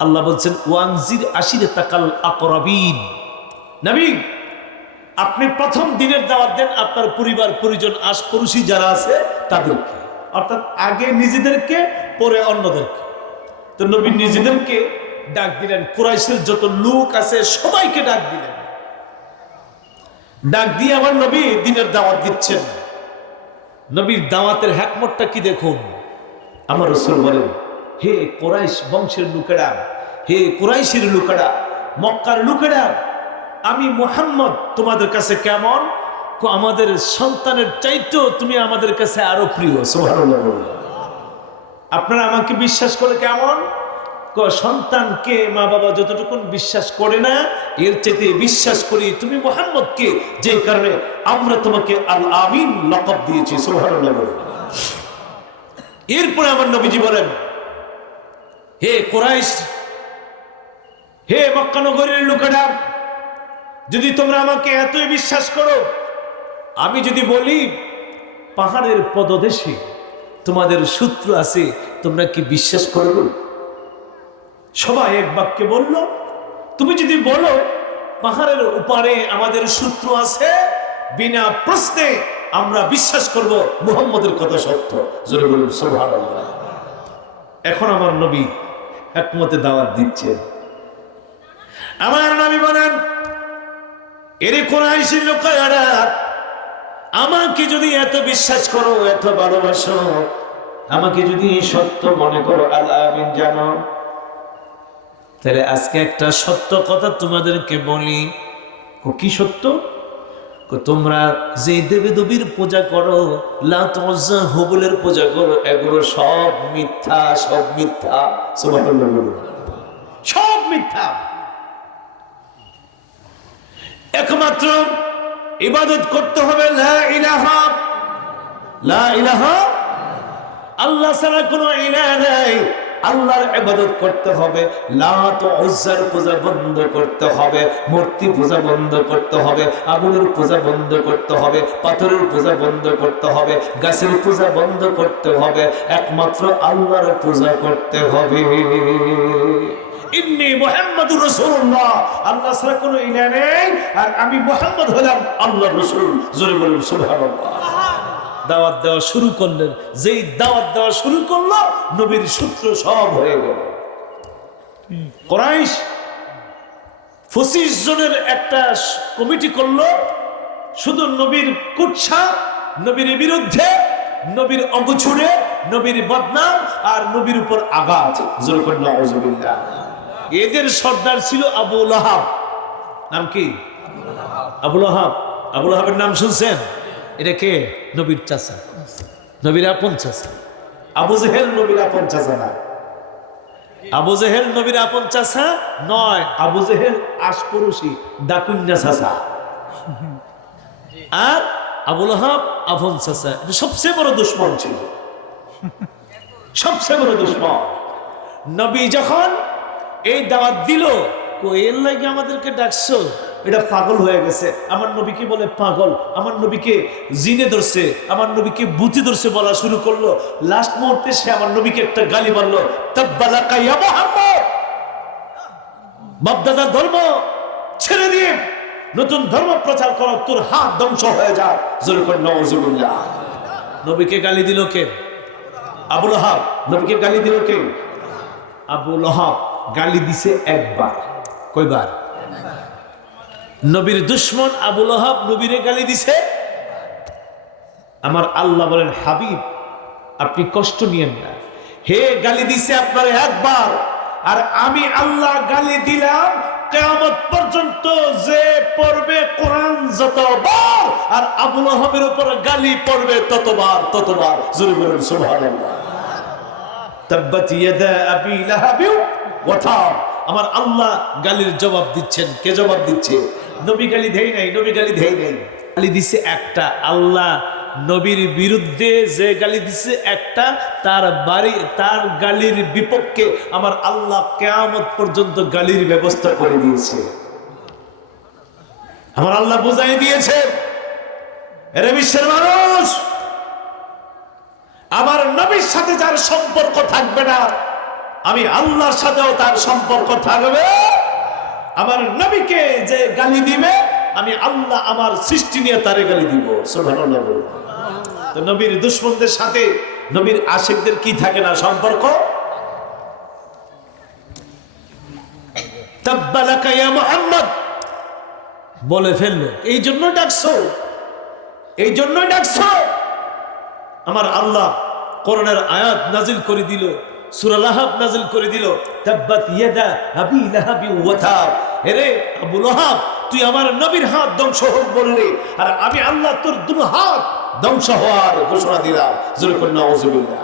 আল্লাহ বলছেন, ওয়ানজির আশিরে তাকাল আকরাবিন। নবী, আপনি প্রথম দিনের দাওয়াত দেন, আপনার পরিবার, পরিজন, আশপড়শি যারা আছে, তাদেরকে। অর্থাৎ আগে নিজেদেরকে, পরে অন্যদেরকে। তো নবী নিজেদেরকে ডাক দিলেন। কুরাইশের যত লোক আছে, সবাইকে ডাক দিলেন। ডাক দিয়ে আমার নবী দিনের দাওয়াত দিচ্ছেন। নবীর দাওয়াতের হ্যাকমতটা কি দেখুন? আমার রসুল বলেন হে কোরাইশ বংশের লোকেরা, হে কোরাইশের লোকেরা, মক্কার লোকেরা, আমি মোহাম্মদ তোমাদের কাছে কেমন? আমাদের সন্তানের চাইতেও তুমি আমাদের কাছে আরও প্রিয় আপনারা আমাকে বিশ্বাস করে কেমন? সন্তানকে মা বাবা যতটুকুন বিশ্বাস করে না, এর চাইতে বিশ্বাস করি তুমি মোহাম্মদকে, যে কারণে আমরা তোমাকে আল আমিন লকব দিয়েছি বলুন। এরপরে আমার নবীজি বলেন হে কোরাইশ, হে মক্কানগরের লোকেরা, যদি তোমরা আমাকে এতই বিশ্বাস করো, আমি যদি বলি, পাহাড়ের পদদেশে তোমাদের সূত্র আছে, তোমরা কি বিশ্বাস করবে? সবাই এক বাক্যে বলল, তুমি যদি বলো, পাহাড়ের উপারে আমাদের সূত্র আছে, বিনা প্রশ্নে আমরা বিশ্বাস করব, মুহাম্মদের কথা সত্য। জোরে বলুন, সুবহানাল্লাহ। এখন আমার নবী একমতে দাওয়াত দিচ্ছেন আমার নবী বলেন, এরে কোরআশি লোকেরা, আমাকে যদি এত বিশ্বাস করো, এত ভালোবাসো, আমাকে যদি সত্য মনে করো, আল্লাহ আমিন জানো। তাহলে আজকে একটা সত্য কথা তোমাদেরকে বলি। ও কি সত্য? তোমরা যে দেবী দেবীর পূজা করো লাতজা হবুলের পূজা করো, এগুলো সব মিথ্যা সব মিথ্যা। সব মিথ্যা। একমাত্র ইবাদত করতে হবে আল্লাহ ছাড়া কোনো ইলাহ নাই। আল্লাহর ইবাদত করতে হবে। লাত উজ্জার পূজা বন্ধ করতে হবে, মূর্তি পূজা বন্ধ করতে হবে, আগুনের পূজা বন্ধ করতে হবে, পাথরের পূজা বন্ধ করতে হবে, গাছের পূজা বন্ধ করতে হবে, একমাত্র আল্লাহর পূজা করতে হবে। ইন্নি মুহাম্মাদুর রাসূলুল্লাহ। আল্লাহ ছাড়া কোনো ইলাহ নেই। আর আমি মুহাম্মদ হলাম আল্লাহর রাসূল। জোরে বলুন, সুবহানাল্লাহ। দাওয়াত দেওয়া শুরু করলেন। যেই দাওয়াত দেওয়া শুরু করল, নবীর সূত্র সব হয়ে গেল। কোরাইশ পঁচিশ জনের একটা কমিটি করল, শুধু নবীর কুৎসা, নবীর বিরুদ্ধে, নবীর অগছুড়ে নবীর বদনাম আর নবীর উপর আঘাত। এদের সর্দার ছিল আবুল লাহাব। নাম কি? আবুল আহাব আবুল আহাবের নাম শুনছেন? এটা কে? নবীর চাচা। নবীর আপন চাচা। আবু জেহেল নবীর আপন চাচা না। আবু জেহেল নবীর আপন চাচা নয়, আবু জেহেল আশপরুষি ডাকুন্যা চাচা। আর আবুল আহাব আপন চাচা। সবচেয়ে বড় দুশ্মন ছিল। সবচেয়ে বড় দুশ্মন। নবী যখন এই দাওয়াত দিল এর লাগে আমাদেরকে ডাকছো? এটা পাগল হয়ে গেছে। আমার নবীকে বলে পাগল। আমার নবীকে জিনে ধরছে। আমার নবীকে বুতি ধরছে বলা শুরু করল। লাস্ট মুহূর্তে সে আমার নবীকে একটা গালি মারলো। তাব্বালাকা বাপদাদা ধর্ম ছেড়ে দিয়ে নতুন ধর্ম প্রচার করো, তোর হাত ধ্বংস হয়ে যায় নবীকে গালি দিল কে? আবুল হাব নবীকে গালি দিল কে? আবুল হাব গালি দিছে একবার। কয়বার? নবীর দুশ্মন আবুল হাব নবীরে গালি দিছে। আমার আল্লাহ বলেন, হাবিব, আপনি কষ্ট নিয়েন না। হে গালি দিছে আপনার একবার, আর আমি আল্লাহ গালি দিলাম, কেয়ামত পর্যন্ত যে পড়বে কোরআন যতবার, আর আবুল আহবের উপর গালি পড়বে ততবার ততবার। জোরে বলুন, সুবহানাল্লাহ। আমার আল্লাহ গালির জবাব দিচ্ছেন। কে জবাব দিচ্ছে? নবী গালি দেই নাই, নবী গালি দেই নাই। গালি দিছে একটা, আল্লাহ নবীর বিরুদ্ধে যে গালি দিছে একটা, তার বাড়ি, তার গালির বিপক্ষে আমার আল্লাহ কেয়ামত পর্যন্ত গালির ব্যবস্থা করে দিয়েছে। আমার আল্লাহ দিয়েছে বিশ্বের মানুষ, আমার নবীর সাথে যার সম্পর্ক থাকবে না, আমি আল্লাহর সাথেও তার সম্পর্ক থাকবে। আমার নবীকে যে গালি দিবে, আমি আল্লাহ আমার সৃষ্টি নিয়ে তারে গালি দিব। তো নবীর দুশ্মনদের সাথে নবীর আশেকদের কি থাকে না সম্পর্ক? বলে ফেলল, এই জন্য ডাকছো? এই জন্য ডাকছো? আমার আল্লাহ করোনার আয়াত নাজিল করে দিল। সূরা লাহাব নাজিল করে দিল, তাব্বাত ইয়াদা আবি লাহাবি হেরে আবু লাহাব, তুই আমার নবীর হাত ধ্বংস হোক বললি, আর আমি আল্লাহ তোর দুটো হাত ধ্বংস হওয়ার ঘোষণা দিলাম। নাউজুবিল্লাহ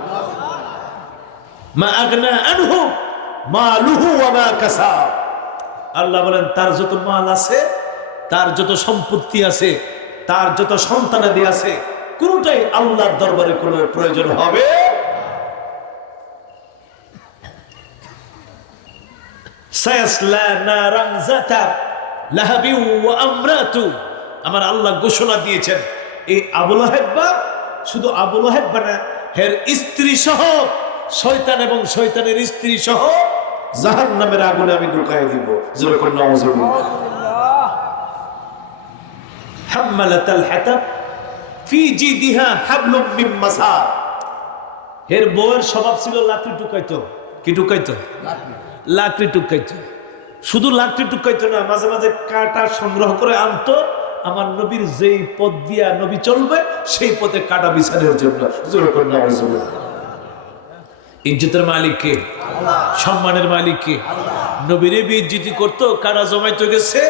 মা আগনা আনহু ওয়া মা আল্লাহ বলেন, তার যত মাল আছে, তার যত সম্পত্তি আছে, তার যত সন্তানাদি আছে, কোনটাই আল্লাহর দরবারে কোনো প্রয়োজন হবে সায়াসলা নারান যাতা লাহাবি ওয়া আমরাতু আমার আল্লাহ ঘোষণা দিয়েছেন, এই আবুল হেব্বা শুধু আবুল হেব্বা না, হের স্ত্রী সহ, শয়তান এবং শয়তানের স্ত্রী সহ জাহান নামের আগুনে আমি ঢুকাই দিব। এর বউয়ের স্বভাব ছিল লাকড়ি টুকাইতো কি টুকাইতো লাকড়ি টুকাইতো। শুধু লাকড়ি টুকাইতো না, মাঝে মাঝে কাটা সংগ্রহ করে আনতো। আমার নবীর যেই পথ দিয়া নবী চলবে, সেই পথে কাটা বিছানোর জন্য। ইজ্জতের মালিক কে সম্মানের মালিক কে নবীরে বিজ্জিতি করতো কারা জমাইতে গেছে।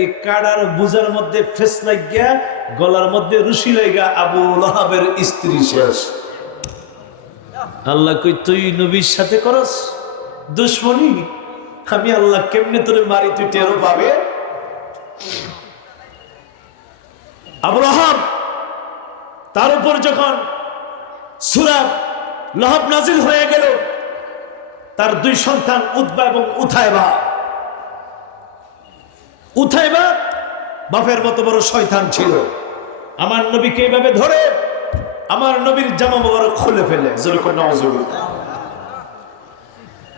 এই কাড়ার বুজার মধ্যে ফেস লাগিয়া, গলার মধ্যে রুশি লাগা আবু লহাবের স্ত্রী শেষ। আল্লাহ কই, তুই নবীর সাথে করস? দুশ্মনী? আমি আল্লাহ কেমনে তোরে মারি, তুই টেরো পাবে? আবু লহাব, তার উপর যখন সুরাব লহাব নাজিল হয়ে গেল, তার দুই সন্তান উদ্বা এবং উথায়বা উথায়বা বাপের মতো বড় শয়তান ছিল। আমার নবীকে এইভাবে ধরে আমার নবীর জামা মোবারক খুলে ফেলে। করে নাউজুবিল্লাহ।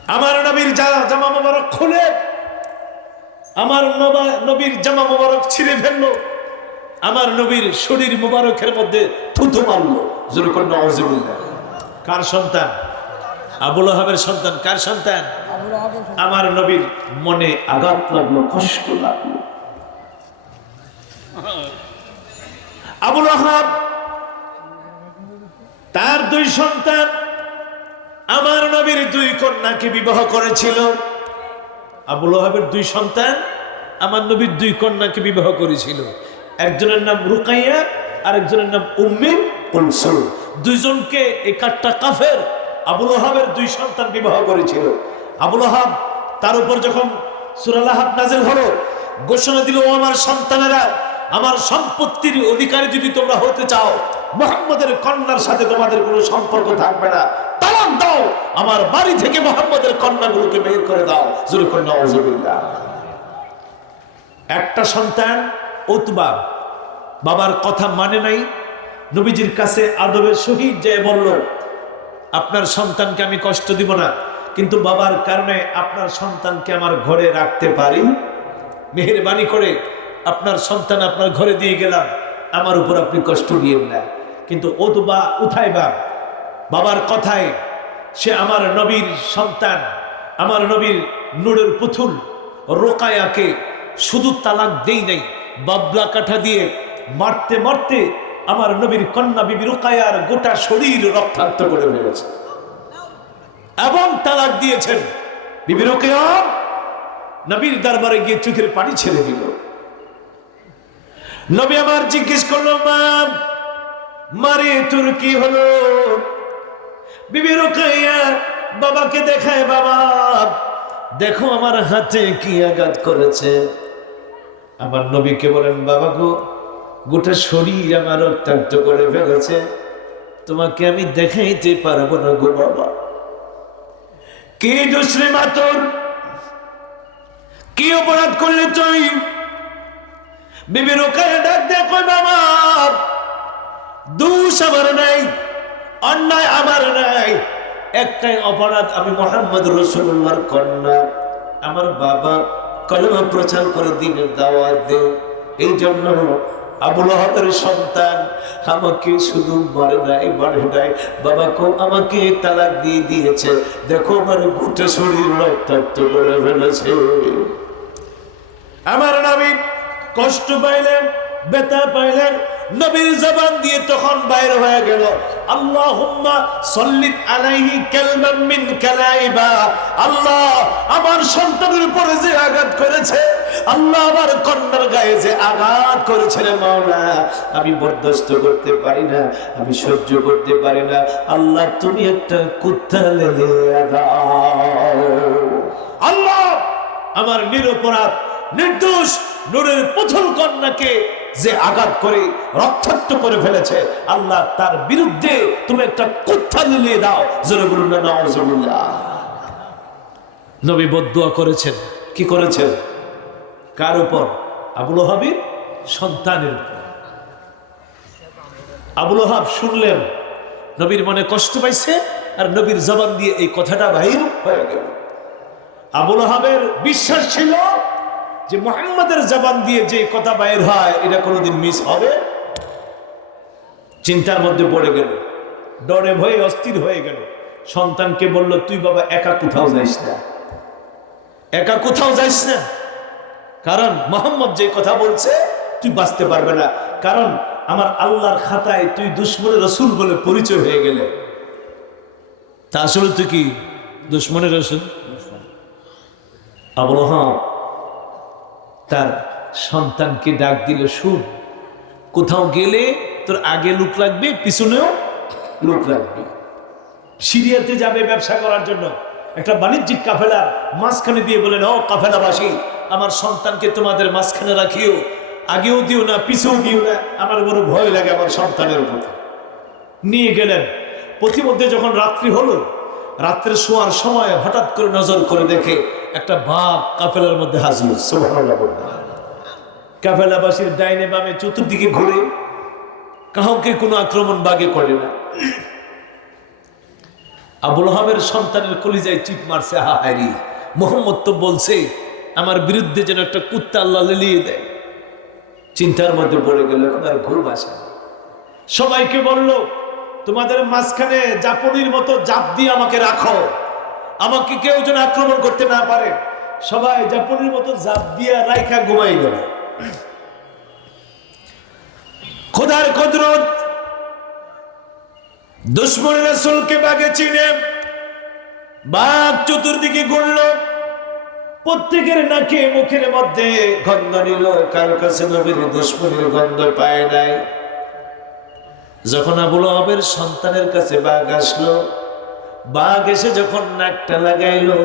আমার নবীর জামা মোবারক খুলে। আমার নবা- নবীর জামা মোবারক ছিঁড়ে ফেলল। আমার নবীর শরীর মোবারকের মধ্যে থুথু মারলো। কার সন্তান? আবুল আহাবের সন্তান। কার সন্তান? আমার নবীর মনে আঘাত লাগল, কষ্ট লাগল। আবুল আহাব, তার দুই সন্তান আমার নবীর দুই কন্যাকে বিবাহ করেছিল। আবুল আহাবের দুই সন্তান, আমার নবীর দুই কন্যাকে বিবাহ করেছিল। একজনের নাম রুকাইয়া আর একজনের নাম উম্মে দুইজনকে এই কাঠটা কাফের আবুল আহাবের দুই সন্তান বিবাহ করেছিল। আবুল আহাব তার উপর যখন সুরালাহাব নাজিল হলো, ঘোষণা দিল আমার সন্তানেরা, আমার সম্পত্তির অধিকারী যদি তোমরা হতে চাও মোহাম্মদের কন্যার সাথে তোমাদের কোনো সম্পর্ক থাকবে না। তালাক দাও, আমার বাড়ি থেকে মোহাম্মদের কন্যাগুলোকে বের করে দাও। জোরে কন্যা একটা সন্তান, উতবা, বাবার কথা মানে নাই। নবীজির কাছে আদবের সহিত যে বলল, আপনার সন্তানকে আমি কষ্ট দিব না, কিন্তু বাবার কারণে আপনার সন্তানকে আমার ঘরে রাখতে পারি। মেহরবানি করে আপনার সন্তান আপনার ঘরে দিয়ে গেলাম। আমার উপর আপনি কষ্ট নিয়েন না কিন্তু ওতবা উঠাই বা বাবার কথায়, সে আমার নবীর সন্তান, আমার নবীর নুরের পুতুল, রোকায়াকে শুধু তালাক দেই নাই, বাবলা কাঠা দিয়ে মারতে মারতে আমার নবীর কন্যা বিবি রোকায়ার গোটা শরীর রক্তাক্ত করে ফেলেছে এবং তালাক দিয়েছেন বিবি রোকেয়া, নবীর দরবারে গিয়ে চোখের পানি ছেড়ে দিল। নবী আমার জিজ্ঞেস করল, মা মারে, তোর কি হলো? বিবি রোকাইয়া বাবাকে দেখায়, বাবা, দেখো আমার হাতে কি আঘাত করেছে। আমার নবীকে বলেন, বাবা গো, গোটা শরীর আমার রক্তাক্ত করে ফেলেছে। তোমাকে আমি দেখাইতে পারব না গো বাবা। কি দুশ্রী মাতর কি অপরাধ করলে তুই? বিবি রোকায় ডাক দেখো বাবা দোষ আমার নাই, অন্যায় আমার নাই। একটাই অপরাধ আমি মোহাম্মদ রসুল্লাহর কন্যা। আমার বাবা কলমা প্রচার করে দিনের দাওয়াত দে এই জন্য আবুল হকের সন্তান আমাকে শুধু মারে নাই মারে নাই। বাবাকে আমাকে তালাক দিয়ে দিয়েছে। দেখো আমার গোটা শরীর রক্তাক্ত করে ফেলেছে। আমার নবী কষ্ট পাইলেন বেতা পাইলেন নবীর জবান দিয়ে তখন বাইর হয়ে গেল। আল্লাহুম্মা সাল্লিত আলাইহি কালমান মিন কালাইবা। আল্লাহ আমার সন্তানের উপরে যে আঘাত করেছে, আল্লাহ আমার কন্যার গায়ে যে আঘাত করেছে রে মাওলা। আমি বরদাস্ত করতে পারি না, আমি সহ্য করতে পারি না। আল্লাহ, তুমি একটা কুত্তা লেলে আল্লাহ, আমার নিরপরাধ, নির্দোষ, নূরের প্রথম কন্যাকে যে আঘাত করে, রক্তাক্ত করে ফেলেছে, আল্লাহ তার বিরুদ্ধে তুমি একটা কুত্থা নিলিয়ে দাও। জোরে বলুন নবী বদুয়া করেছেন। কি করেছেন? কার উপর? আবুল হাবিব সন্তানের উপর। আবুল হাব শুনলেন, নবীর মনে কষ্ট পাইছে আর নবীর জবান দিয়ে এই কথাটা বাহির হয়ে গেল। আবুল হাবের বিশ্বাস ছিল যে মোহাম্মদের জবান দিয়ে যে কথা বাইর হয়, এটা কোনোদিন মিস হবে? চিন্তার মধ্যে পড়ে গেল। ডরে ভয়ে অস্থির হয়ে গেল। সন্তানকে বলল, তুই বাবা, একা কোথাও যাইস না। একা কোথাও যাইস না? কারণ মোহাম্মদ যে কথা বলছে, তুই বাঁচতে পারবে না। কারণ আমার আল্লাহর খাতায় তুই দুশ্মনের রসুল বলে পরিচয় হয়ে গেলে। তা আসলে তুই কি দুশ্মনের রসুল? আবুল হাব তার সন্তানকে ডাক দিল সুর কোথাও গেলে তোর আগে লোক লাগবে, পিছনেও লোক লাগবে। সিরিয়াতে যাবে ব্যবসা করার জন্য। একটা বাণিজ্যিক কাফেলার মাঝখানে দিয়ে বলেন, ও কাফেলাবাসী, আমার সন্তানকে তোমাদের মাঝখানে রাখিও। আগেও দিও না, পিছেও দিও না। আমার বড় ভয় লাগে আমার সন্তানের উপর। নিয়ে গেলেন। প্রতিমধ্যে যখন রাত্রি হলো রাত্রে শোয়ার সময় হঠাৎ করে নজর করে দেখে একটা বাঘ কাফেলার মধ্যে হাজির। কাফেলাবাসীর ডাইনে বামে চতুর্দিকে ঘুরে কাউকে কোনো আক্রমণ বাগে করে না। আবুল হাবের সন্তানের কলিজায় চিপ মারছে হাহারি মোহাম্মদ তো বলছে আমার বিরুদ্ধে যেন একটা কুত্তা আল্লাহ লিলিয়ে দেয়। চিন্তার মধ্যে পড়ে গেল এখন আর ঘুম আসে সবাইকে বলল তোমাদের মাঝখানে জাপনির মতো জাপ দিয়ে আমাকে রাখো। আমাকে কেউ যেন আক্রমণ করতে না পারে। সবাই জাপনির মতো জাপ দিয়ে রাইখা ঘুমাই গেল। খোদার কদরত বাঘ চতুর্দিকে প্রত্যেকের নাকে মুখের মধ্যে কাছে নাই। যখন আবুল আবের সন্তানের কাছে বাঘ আসলো বাঘ এসে যখন নাকটা লাগাইলো,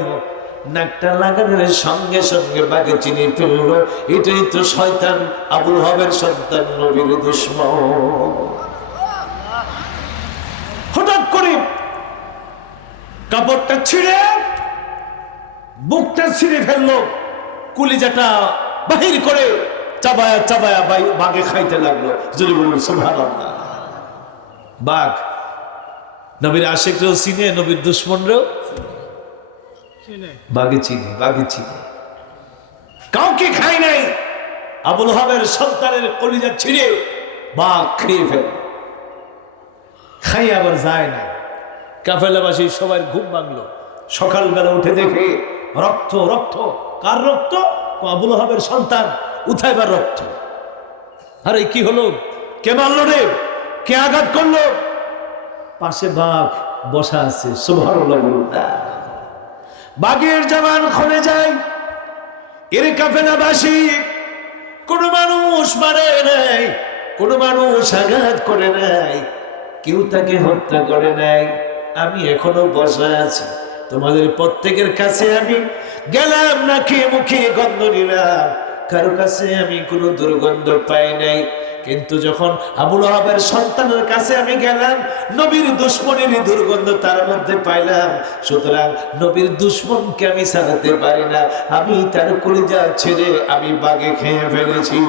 নাকটা লাগানোর সঙ্গে সঙ্গে বাঘে চিনি ফেলল, এটাই তো শয়তান, আবুল হবের সন্তান, নবীর দুশ্মন। হঠাৎ করে কাপড়টা ছিঁড়ে, বুকটা ছিঁড়ে ফেলল, কুলিজাটা বাহির করে চাবায়া চাবায়া বাঘে খাইতে লাগল। যদি বলুন বাঘ নবীর আশেকরেও চিনে নবীর দুশ্মনরেও বাঘে চিনি বাঘে চিনি। কাউকে খাই নাই। আবুল হাবের সন্তানের কলিজা ছিঁড়ে বাঘ খেয়ে ফেল। খাই আবার যায় না। কাফেলাবাসী সবার ঘুম ভাঙলো। সকালবেলা উঠে দেখে রক্ত রক্ত। কার রক্ত? ও আবুল হাবের সন্তান। উঠাইবার রক্ত। আরে কি হলো? কে মারলো রে? কে আঘাত করল? পাশে বাঘ বসা আছে বাঘের জবান খুলে যায়। এর কাফেলাবাসী, কোনো মানুষ মারে নাই, কোনো মানুষ আঘাত করে নাই, কেউ তাকে হত্যা করে নাই। আমি এখনও বসা আছি। তোমাদের প্রত্যেকের কাছে আমি গেলাম, নাকি মুখে গন্ধ নিলাম। কারও কাছে আমি কোনো দুর্গন্ধ পাই নাই। কিন্তু যখন আবুল আহাবের সন্তানের কাছে আমি গেলাম, নবীর দুশ্মনের দুর্গন্ধ তার মধ্যে পাইলাম। সুতরাং নবীর দুশ্মনকে আমি ছাড়াতে পারি না। আমি তার কলিজা ছেড়ে আমি বাগে খেয়ে ফেলেছি।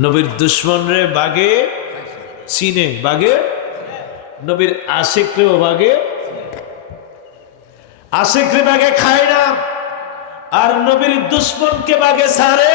নবীর দুশ্মন রে বাগে চিনে, বাগে? নবীর আশেকরেও বাগে? আশেকরে বাগে খায় না। আর নবীর দুশ্মনকে বাগে সারে।